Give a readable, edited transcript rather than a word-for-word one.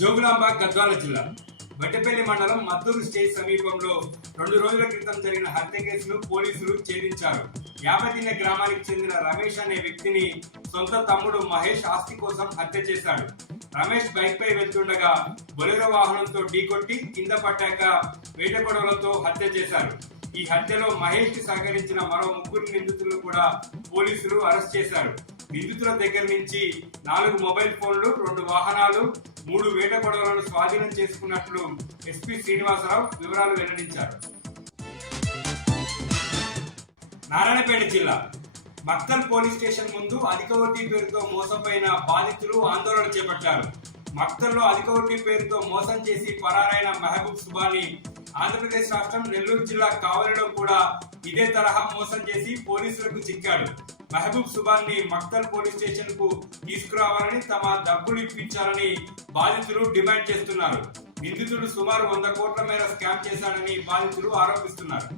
జోగులాంబ గద్వాల జిల్లా వడ్డేపల్లి మండలం మద్దూరు స్టేజ్ సమీపంలో 2 రోజుల క్రితం జరిగిన హత్య కేసును పోలీసులు ఛేదించారు. యాబతిన్న గ్రామానికి చెందిన రమేష్ అనే వ్యక్తిని సొంత తమ్ముడు మహేష్ ఆస్తి కోసం హత్య చేశాడు. రమేష్ బైక్ పై వెళ్తుండగా బొలెరో వాహనంతో ఢీకొట్టి కింద పట్టాక వేట గొడవలతో హత్య చేశారు. ఈ హత్యలో మహేష్ కి సహకరించిన మరో 3 నిందితులను కూడా పోలీసులు అరెస్ట్ చేశారు. నిందితుల దగ్గర నుంచి 4 మొబైల్ ఫోన్లు, 2 వాహనాలు, 3 వేట గొడవలను స్వాధీనం చేసుకున్నట్లు ఎస్పీ శ్రీనివాసరావు వివరాలు వెల్లడించారు. నారాయణపేట జిల్లా మక్తల్ పోలీస్ స్టేషన్ ముందు అధిక వడ్డీ పేరుతో మోసపోయిన బాధితులు ఆందోళన చేపట్టారు. మక్తల్లో అధిక వడ్డీ పేరుతో మోసం చేసి పరారైన మహబూబ్ సుబాని ఆంధ్రప్రదేశ్ రాష్ట్రం నెల్లూరు జిల్లా కావలిలో కూడా ఇదే తరహా మోసం చేసి పోలీసులకు చిక్కాడు. మహబూబ్ సుబాన్ ని మక్తల్ పోలీస్ స్టేషన్ కు తీసుకురావాలని, తమ డబ్బులు ఇప్పించాలని బాధితులు డిమాండ్ చేస్తున్నారు. నిందితుడు సుమారు 100 కోట్ల మేర స్కామ్ చేశాడని బాధితులు ఆరోపిస్తున్నారు.